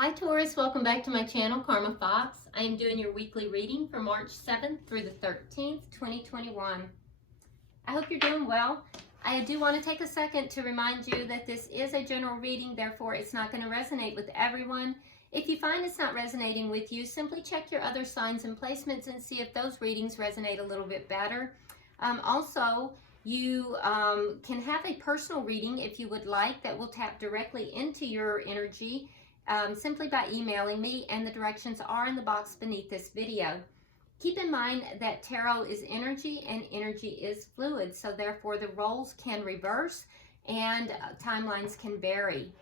Hi Taurus, welcome back to my channel, Karma Fox. I am doing your weekly reading for March 7th through the 13th, 2021. I hope you're doing well. I do want to take a second to remind you that this is a general reading, therefore it's not going to resonate with everyone. If you find it's not resonating with you, simply check your other signs and placements and see if those readings resonate a little bit better. Also, you can have a personal reading if you would like that will tap directly into your energy. Simply by emailing me, and the directions are in the box beneath this video. Keep in mind that tarot is energy and energy is fluid, so therefore the roles can reverse and timelines can vary.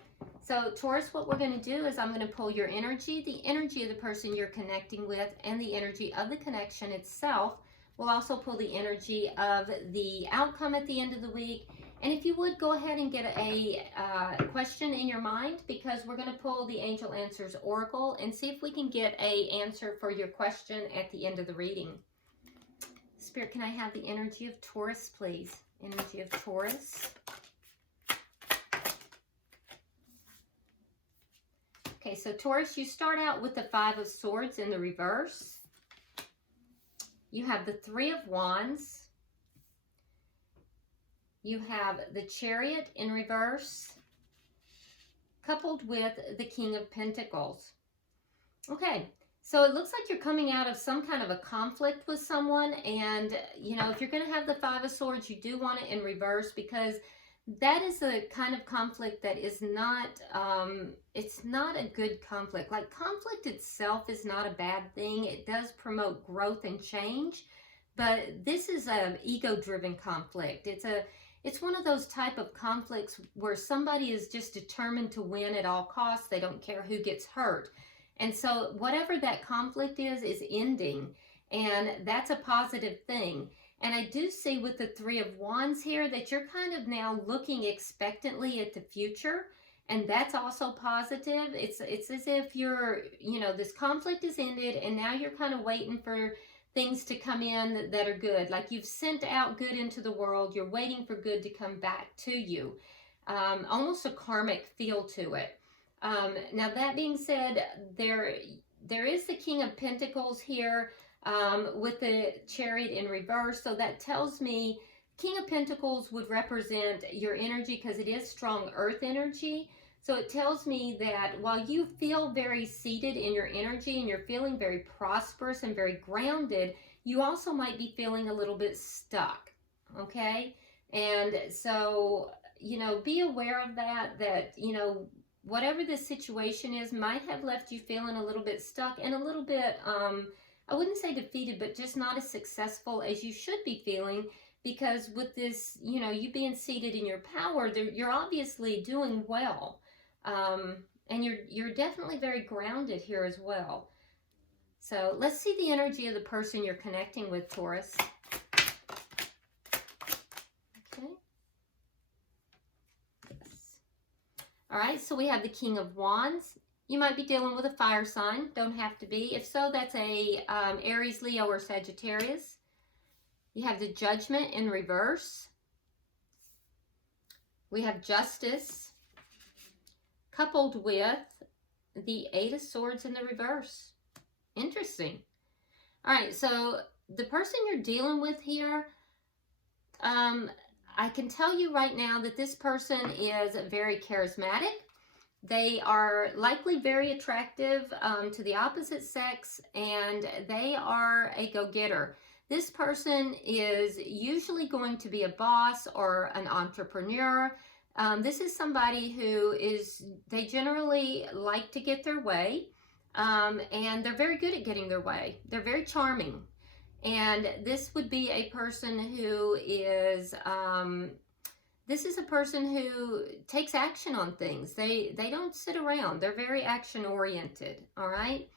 So Taurus, what we're going to do is I'm going to pull your energy, the energy of the person you're connecting with, and the energy of the connection itself. We'll also pull the energy of the outcome at the end of the week. And if you would, go ahead and get a question in your mind, because we're going to pull the Angel Answers Oracle and see if we can get an answer for your question at the end of the reading. Spirit, can I have the energy of Taurus, please? Energy of Taurus. Okay, so Taurus, you start out with the Five of Swords in the reverse. You have the Three of Wands. You have the Chariot in reverse, coupled with the King of Pentacles. Okay, so it looks like you're coming out of some kind of a conflict with someone, and, you know, if you're going to have the Five of Swords, you do want it in reverse, because that is a kind of conflict that is not, it's not a good conflict. Like, conflict itself is not a bad thing. It does promote growth and change, but this is an ego-driven conflict. It's one of those type of conflicts where somebody is just determined to win at all costs. They don't care who gets hurt. And so whatever that conflict is ending. And that's a positive thing. And I do see with the Three of Wands here that you're kind of now looking expectantly at the future. And that's also positive. It's as if you're, you know, this conflict is ended and now you're kind of waiting for things to come in that are good. Like, you've sent out good into the world. You're waiting for good to come back to you. Almost a karmic feel to it. Now, that being said, there is the King of Pentacles here with the Chariot in reverse. So that tells me King of Pentacles would represent your energy, because it is strong earth energy. So it tells me that while you feel very seated in your energy and you're feeling very prosperous and very grounded, you also might be feeling a little bit stuck, okay? And so, you know, be aware of that, you know, whatever the situation is might have left you feeling a little bit stuck and a little bit, I wouldn't say defeated, but just not as successful as you should be feeling. Because with this, you know, you being seated in your power, you're obviously doing well. And you're definitely very grounded here as well. So let's see the energy of the person you're connecting with, Taurus. Okay. Yes. All right, so we have the King of Wands. You might be dealing with a fire sign. Don't have to be. If so, that's a Aries, Leo, or Sagittarius. You have the Judgment in reverse. We have Justice, coupled with the Eight of Swords in the reverse. Interesting. All right, so the person you're dealing with here, I can tell you right now that this person is very charismatic. They are likely very attractive to the opposite sex, and they are a go-getter. This person is usually going to be a boss or an entrepreneur. This is somebody who they generally like to get their way, and they're very good at getting their way. They're very charming. And this would be a person who is, this is a person who takes action on things. They don't sit around. They're very action oriented, all right?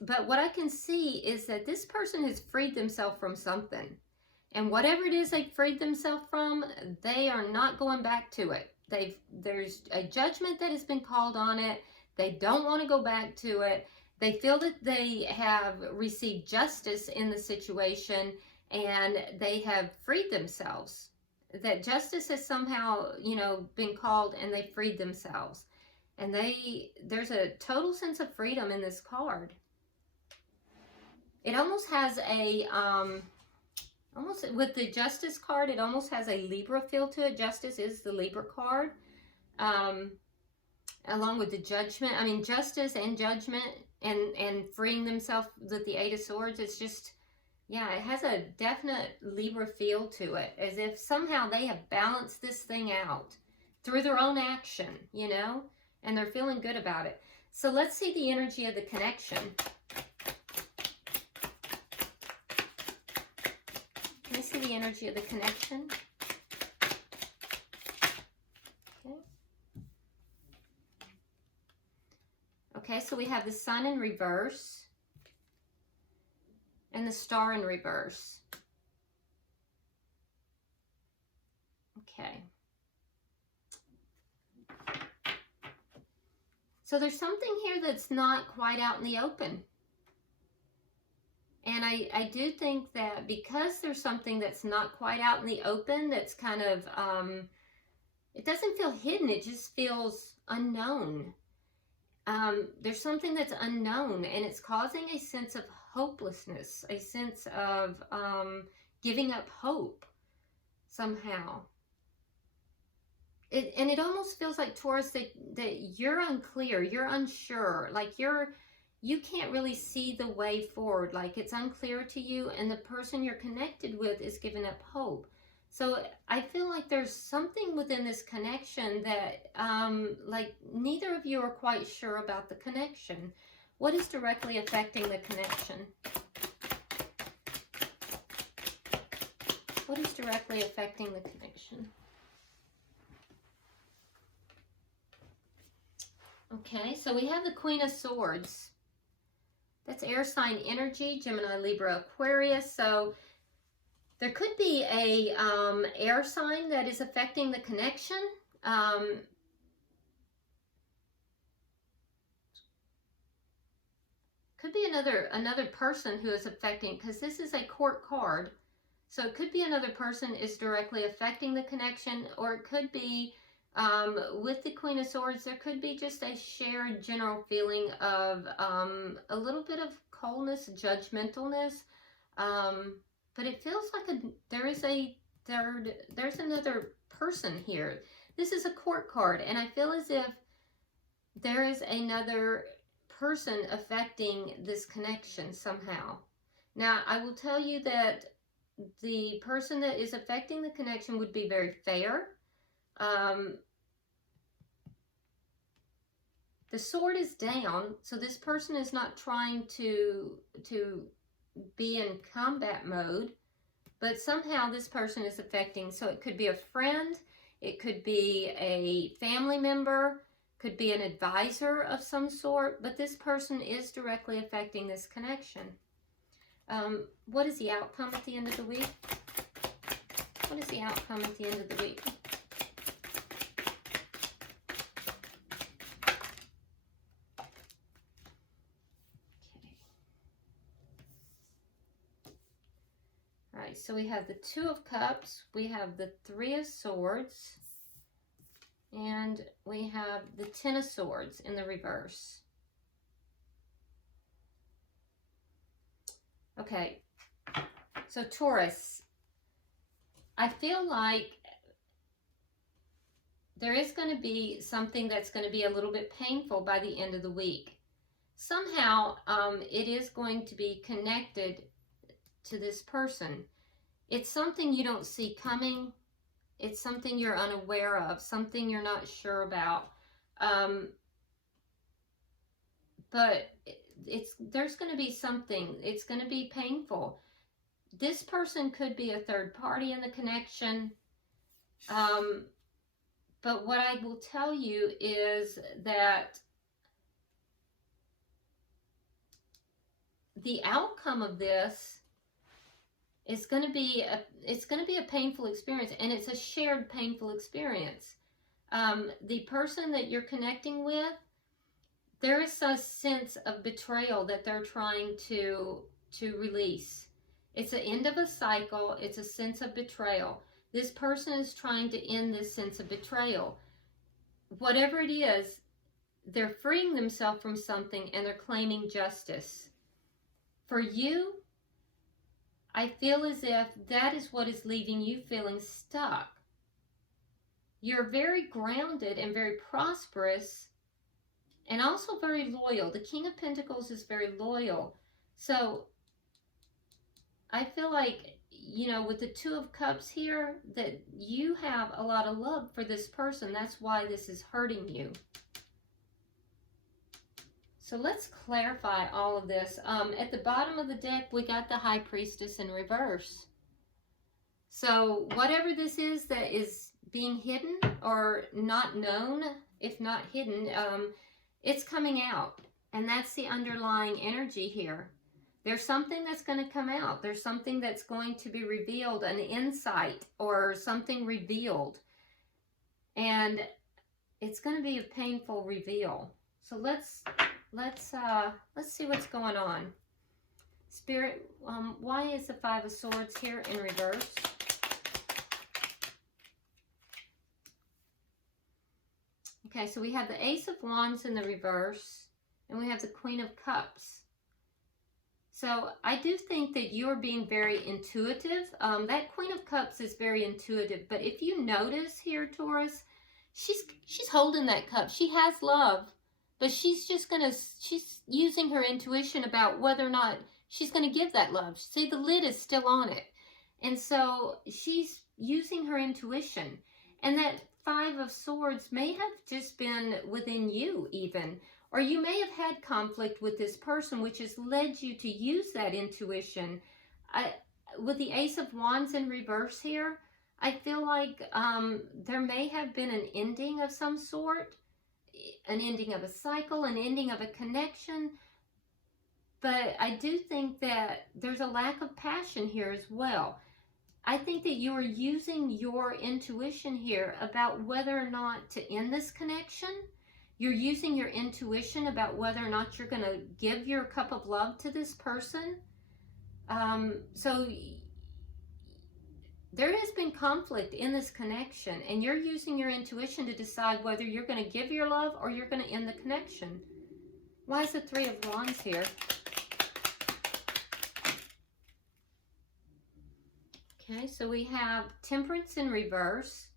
But what I can see is that this person has freed themselves from something. And whatever it is they've freed themselves from, they are not going back to it. There's a judgment that has been called on it. They don't want to go back to it. They feel that they have received justice in the situation, and they have freed themselves. That justice has somehow, you know, been called, and they freed themselves. And there's a total sense of freedom in this card. It almost has a, almost with the Justice card, it almost has a Libra feel to it. Justice is the Libra card. Along with the Judgment. I mean, Justice and Judgment and freeing themselves with the Eight of Swords. It's just, yeah, it has a definite Libra feel to it. As if somehow they have balanced this thing out through their own action, you know? And they're feeling good about it. So let's see the energy of the connection. Can I see the energy of the connection? Okay. Okay, so we have the Sun in reverse and the Star in reverse. Okay. So there's something here that's not quite out in the open. And I do think that because there's something that's not quite out in the open, that's kind of, it doesn't feel hidden, it just feels unknown. There's something that's unknown, and it's causing a sense of hopelessness, a sense of giving up hope somehow. And it almost feels like, Taurus, that you're unclear, you're unsure, like you can't really see the way forward, like it's unclear to you, and the person you're connected with is giving up hope. So I feel like there's something within this connection that, like, neither of you are quite sure about the connection. What is directly affecting the connection? What is directly affecting the connection? Okay, so we have the Queen of Swords. That's air sign energy, Gemini, Libra, Aquarius. So there could be a air sign that is affecting the connection. Could be another person who is affecting, because this is a court card. So it could be another person is directly affecting the connection, or it could be with the Queen of Swords, there could be just a shared general feeling of a little bit of coldness, judgmentalness. But it feels like there's another person here. This is a court card, and I feel as if there is another person affecting this connection somehow. Now, I will tell you that the person that is affecting the connection would be very fair. The sword is down, so this person is not trying to be in combat mode, but somehow this person is affecting. So it could be a friend, it could be a family member, could be an advisor of some sort, but this person is directly affecting this connection. What is the outcome at the end of the week? What is the outcome at the end of the week? So we have the Two of Cups, we have the Three of Swords, and we have the Ten of Swords in the reverse. Okay, so Taurus, I feel like there is going to be something that's going to be a little bit painful by the end of the week. Somehow, it is going to be connected to this person. It's something you don't see coming. It's something you're unaware of, something you're not sure about. But there's going to be something. It's going to be painful. This person could be a third party in the connection. But what I will tell you is that the outcome of this is going to be a painful experience, and it's a shared painful experience. The person that you're connecting with, there is a sense of betrayal that they're trying to release. It's the end of a cycle. It's a sense of betrayal. This person is trying to end this sense of betrayal. Whatever it is, they're freeing themselves from something and they're claiming justice. For you, I feel as if that is what is leaving you feeling stuck. You're very grounded and very prosperous and also very loyal. The King of Pentacles is very loyal. So I feel like, you know, with the Two of Cups here, that you have a lot of love for this person. That's why this is hurting you. So let's clarify all of this. At the bottom of the deck, we got the High Priestess in reverse. So whatever this is that is being hidden or not known, if not hidden, it's coming out. And that's the underlying energy here. There's something that's going to come out. There's something that's going to be revealed, an insight or something revealed. And it's going to be a painful reveal. So let's see what's going on. Spirit, why is the Five of Swords here in reverse? Okay, so we have the Ace of Wands in the reverse, and we have the Queen of Cups. So I do think that you're being very intuitive. That Queen of Cups is very intuitive, but if you notice here, Taurus, she's holding that cup. She has love, but she's using her intuition about whether or not she's going to give that love. See, the lid is still on it. And so she's using her intuition. And that Five of Swords may have just been within you even. Or you may have had conflict with this person, which has led you to use that intuition. With the Ace of Wands in reverse here, I feel like there may have been an ending of some sort, an ending of a cycle, an ending of a connection. But I do think that there's a lack of passion here as well. I think that you are using your intuition here about whether or not to end this connection. You're using your intuition about whether or not you're going to give your cup of love to this person. So there has been conflict in this connection, and you're using your intuition to decide whether you're going to give your love or you're going to end the connection. Why is the Three of Wands here? Okay, so we have Temperance in reverse.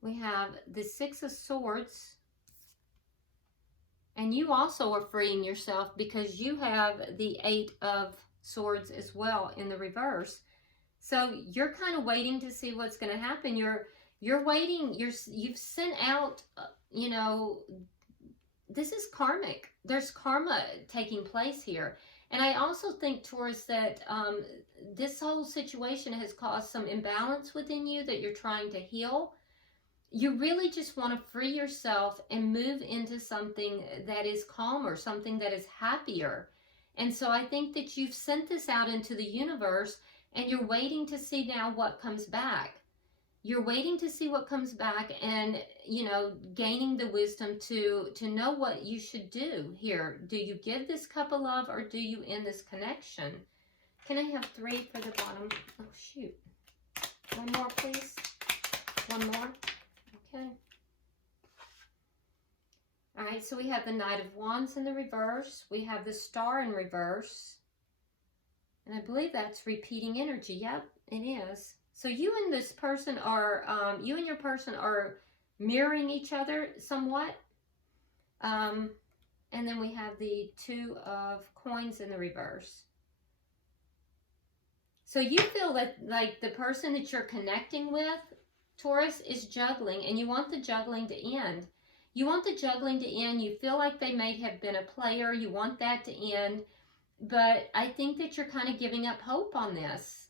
We have the Six of Swords. And you also are freeing yourself because you have the Eight of Swords as well in the reverse. So you're kind of waiting to see what's going to happen. You're waiting. You've sent out, you know, this is karmic. There's karma taking place here. And I also think, Taurus, that this whole situation has caused some imbalance within you that you're trying to heal. You really just want to free yourself and move into something that is calmer, something that is happier. And so I think that you've sent this out into the universe and you're waiting to see now what comes back. You're waiting to see what comes back and, you know, gaining the wisdom to know what you should do here. Do you give this cup of love or do you end this connection? Can I have 3 for the bottom? Oh, shoot. One more, please. One more. Okay. All right, so we have the Knight of Wands in the reverse. We have the Star in reverse. And I believe that's repeating energy. Yep, it is. So you and this person are, you and your person are mirroring each other somewhat. And then we have the Two of Coins in the reverse. So you feel that like the person that you're connecting with, Taurus, is juggling, and you want the juggling to end. You want the juggling to end. You feel like they may have been a player. You want that to end. But I think that you're kind of giving up hope on this.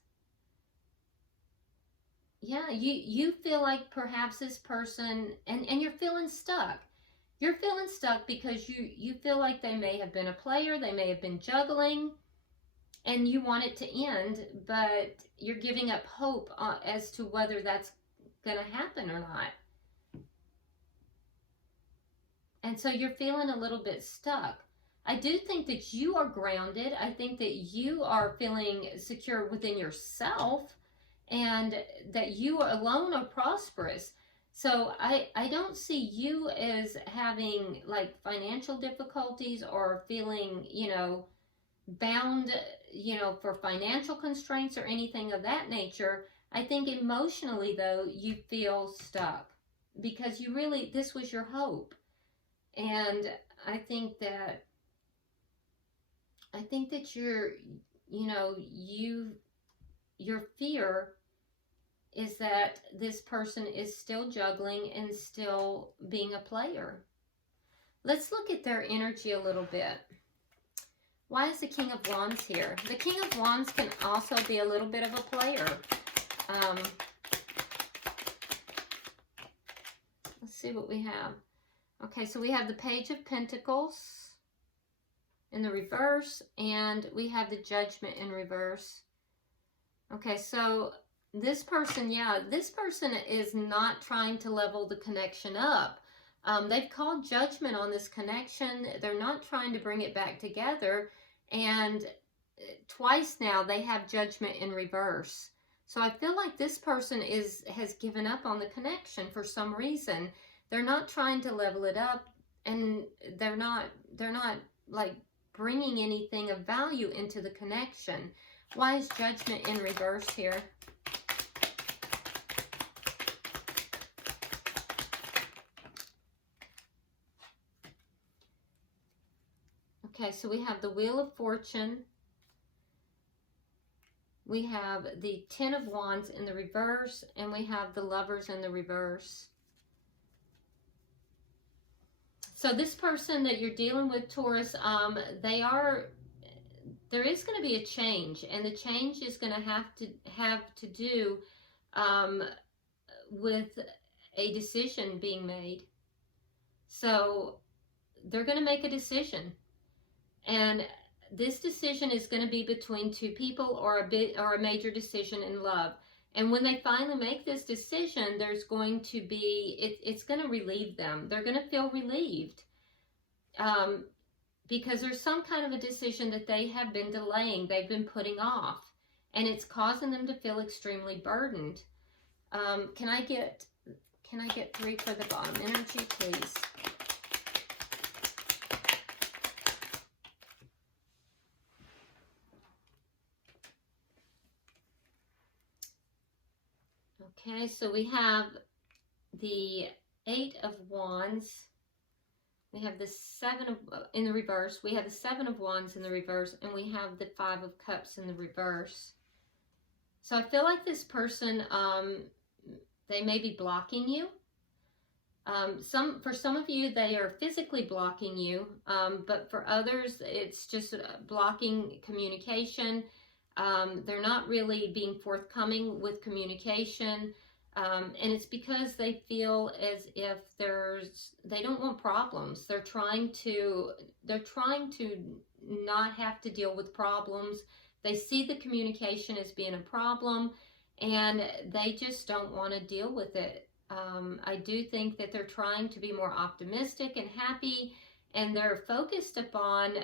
Yeah, you feel like perhaps this person, and you're feeling stuck. You're feeling stuck because you feel like they may have been a player. They may have been juggling. And you want it to end, but you're giving up hope as to whether that's going to happen or not. And so you're feeling a little bit stuck. I do think that you are grounded. I think that you are feeling secure within yourself and that you alone are prosperous. So I don't see you as having like financial difficulties or feeling, you know, bound, you know, for financial constraints or anything of that nature. I think emotionally, though, you feel stuck because you really, this was your hope. And I think that, you're, you know, your fear is that this person is still juggling and still being a player. Let's look at their energy a little bit. Why is the King of Wands here? The King of Wands can also be a little bit of a player. Let's see what we have. Okay, so we have the Page of Pentacles in the reverse, and we have the Judgment in reverse. Okay, so this person, yeah, this person is not trying to level the connection up. They've called judgment on this connection. They're not trying to bring it back together. And twice now they have judgment in reverse. So I feel like this person has given up on the connection for some reason. They're not trying to level it up, and they're not like bringing anything of value into the connection. Why is judgment in reverse here? Okay, so we have the Wheel of Fortune. We have the Ten of Wands in the reverse, and we have the Lovers in the reverse. So this person that you're dealing with, Taurus, there is going to be a change, and the change is going to have to do with a decision being made. So they're going to make a decision, and this decision is going to be between two people or a major decision in love. And when they finally make this decision, there's going to be, it's going to relieve them. They're going to feel relieved because there's some kind of a decision that they have been delaying, they've been putting off, and it's causing them to feel extremely burdened. Can I get 3 for the bottom energy, please? Okay, so we have the 8 of Wands. We have the 7 of, in the reverse. We have the 7 of Wands in the reverse, and we have the 5 of Cups in the reverse. So I feel like this person, they may be blocking you. For some of you, they are physically blocking you, but for others, it's just blocking communication. They're not really being forthcoming with communication, and it's because they feel as if they don't want problems. They're trying to not have to deal with problems. They see the communication as being a problem, and they just don't want to deal with it. I do think that they're trying to be more optimistic and happy, and they're focused upon,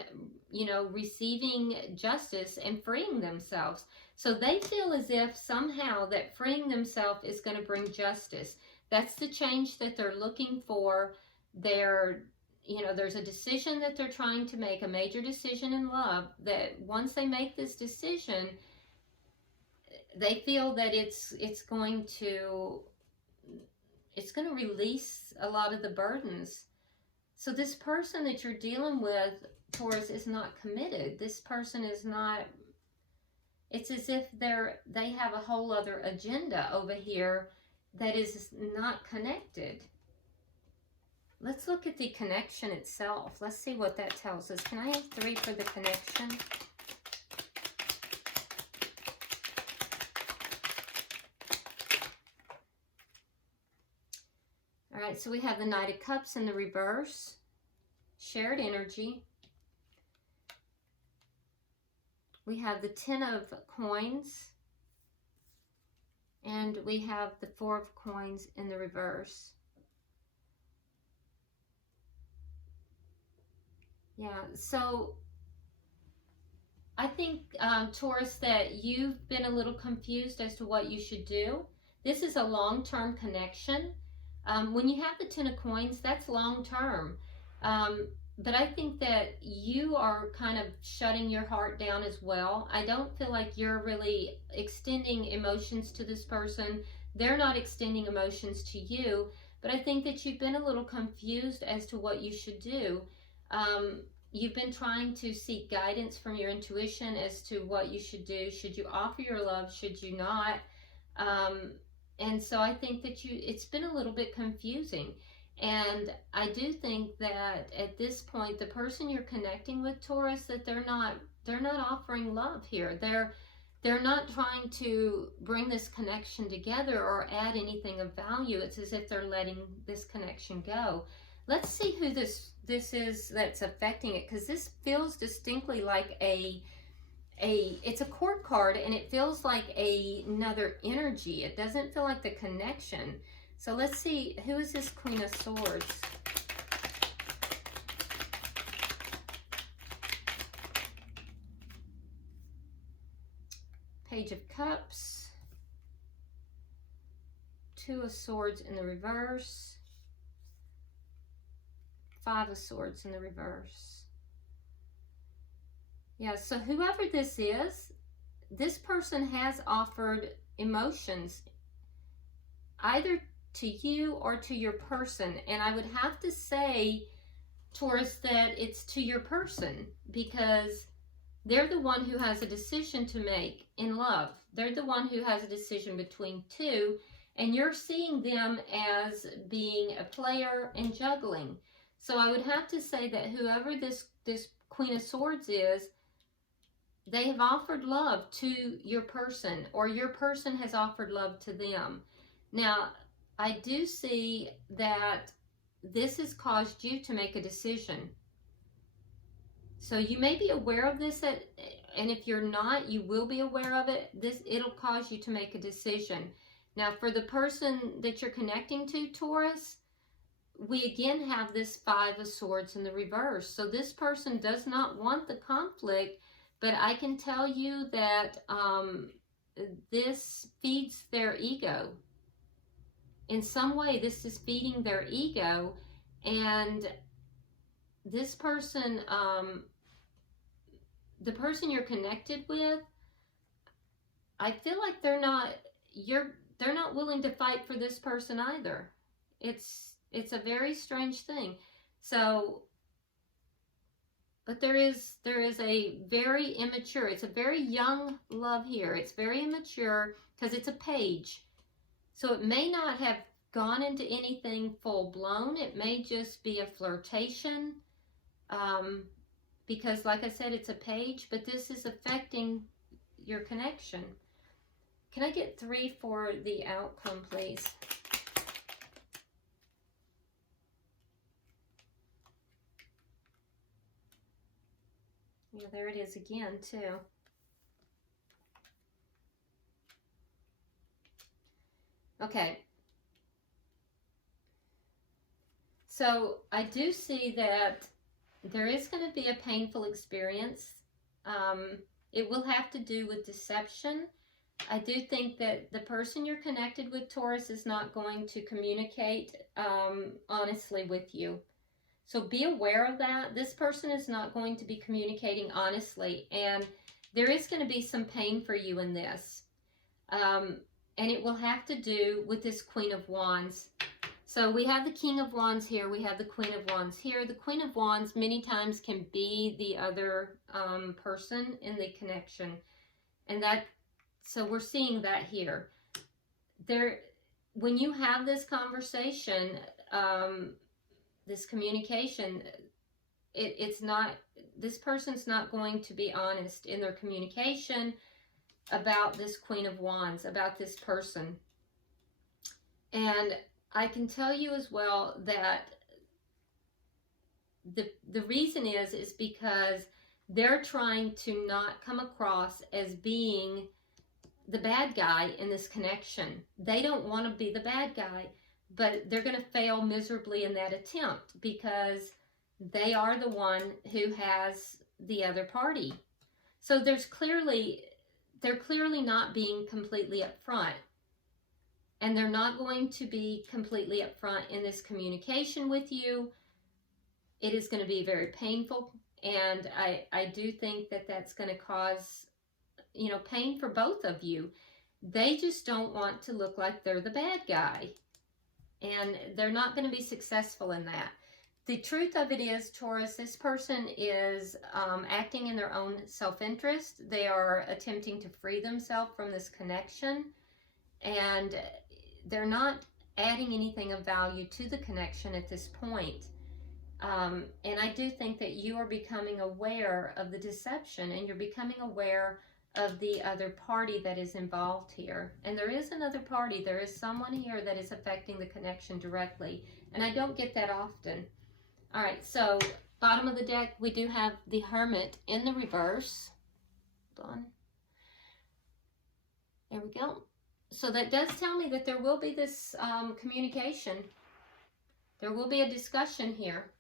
you know, receiving justice and freeing themselves. So they feel as if somehow that freeing themselves is going to bring justice. That's the change that they're looking for. There's a decision that they're trying to make, a major decision in love, that once they make this decision, they feel that it's going to release a lot of the burdens. So this person that you're dealing with, Taurus, is not committed. This person is not, it's as if they have a whole other agenda over here that is not connected. Let's look at the connection itself. Let's see what that tells us. Can I have 3 for the connection? All right, so we have the Knight of Cups in the reverse, shared energy. We have the 10 of Coins, and we have the 4 of Coins in the reverse. Yeah, so I think, Taurus, that you've been a little confused as to what you should do. This is a long-term connection. When you have the Ten of Coins, that's long term. But I think that you are kind of shutting your heart down as well. I don't feel like you're really extending emotions to this person. They're not extending emotions to you. But I think that you've been a little confused as to what you should do. You've been trying to seek guidance from your intuition as to what you should do. Should you offer your love? Should you not? And so I think that it's been a little bit confusing. And I do think that at this point, the person you're connecting with, Taurus, that they're not offering love here. They're not trying to bring this connection together or add anything of value. It's as if they're letting this connection go. Let's see who this is that's affecting it, because this feels distinctly like it's a court card, and it feels like another energy. It doesn't feel like the connection. So let's see, who is this Queen of Swords? Page of Cups, Two of Swords in the reverse, Five of Swords in the reverse. Yeah, so whoever this is, this person has offered emotions either to you or to your person. And I would have to say, Taurus, that it's to your person, because they're the one who has a decision to make in love. They're the one who has a decision between two, and you're seeing them as being a player and juggling. So I would have to say that whoever this Queen of Swords is, they have offered love to your person, or your person has offered love to them. Now, I do see that this has caused you to make a decision. So you may be aware of this, and if you're not, you will be aware of it. It'll cause you to make a decision. Now, for the person that you're connecting to, Taurus, we again have this Five of Swords in the reverse. So this person does not want the conflict, but I can tell you that this feeds their ego. In some way, this is feeding their ego, and this person, the person you're connected with, I feel like they're not willing to fight for this person either. It's a very strange thing. So, but there is a very immature, it's a very young love here. It's very immature because it's a page. So it may not have gone into anything full-blown. It may just be a flirtation, because like I said, it's a page, but this is affecting your connection. Can I get 3 for the outcome, please? Yeah, there it is again, too. Okay. So I do see that there is going to be a painful experience. It will have to do with deception. I do think that the person you're connected with, Taurus, is not going to communicate honestly with you. So be aware of that. This person is not going to be communicating honestly, and there is going to be some pain for you in this. And it will have to do with this Queen of Wands. So we have the King of Wands here. We have the Queen of Wands here. The Queen of Wands many times can be the other person in the connection. And so we're seeing that here. When you have this conversation, this communication, this person's not going to be honest in their communication about this Queen of Wands, about this person. And I can tell you as well that the reason is because they're trying to not come across as being the bad guy in this connection. They don't want to be the bad guy, but they're going to fail miserably in that attempt because they are the one who has the other party. So they're clearly not being completely upfront. and they're not going to be completely upfront in this communication with you. It is going to be very painful, and I do think that that's going to cause, you know, pain for both of you. They just don't want to look like they're the bad guy, and they're not going to be successful in that. The truth of it is, Taurus, this person is acting in their own self-interest. They are attempting to free themselves from this connection, and they're not adding anything of value to the connection at this point. And I do think that you are becoming aware of the deception, and you're becoming aware of the other party that is involved here. And there is another party. There is someone here that is affecting the connection directly. And I don't get that often. All right, so bottom of the deck, we do have the Hermit in the reverse. Hold on. There we go. So that does tell me that there will be this communication. There will be a discussion here.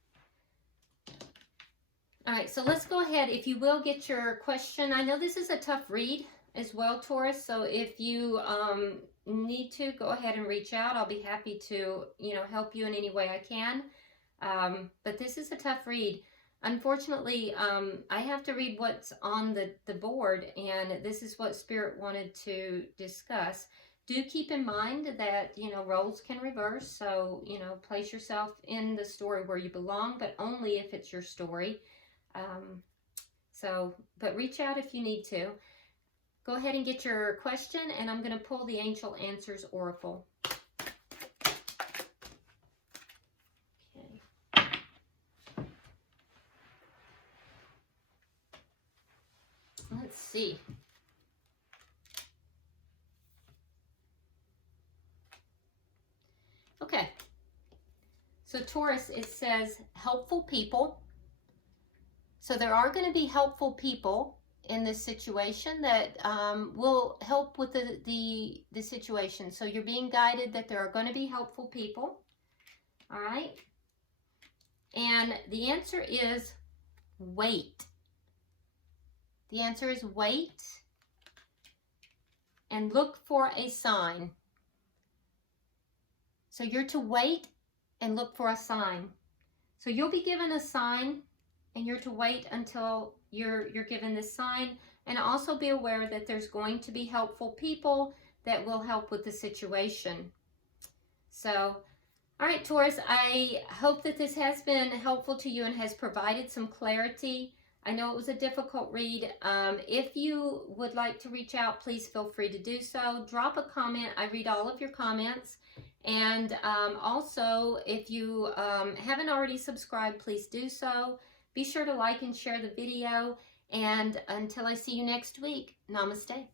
All right, so let's go ahead. If you will get your question. I know this is a tough read as well, Taurus. So if you need to, go ahead and reach out. I'll be happy to, you know, help you in any way I can. But this is a tough read. Unfortunately, I have to read what's on the board, and this is what Spirit wanted to discuss. Do keep in mind that, you know, roles can reverse. So, you know, place yourself in the story where you belong, but only if it's your story. But reach out if you need to. Go ahead and get your question, and I'm going to pull the Angel Answers Oracle. Okay. Let's see. Okay. So Taurus, it says helpful people. So there are going to be helpful people in this situation that will help with the situation. So you're being guided that there are going to be helpful people. All right. And the answer is wait. The answer is wait and look for a sign. So you're to wait and look for a sign. So you'll be given a sign, and you're to wait until you're given this sign, and also be aware that there's going to be helpful people that will help with the situation. So, all right, Taurus, I hope that this has been helpful to you and has provided some clarity. I know it was a difficult read. If you would like to reach out, please feel free to do so. Drop a comment. I read all of your comments. And also, if you haven't already subscribed, please do so. Be sure to like and share the video. And until I see you next week, namaste.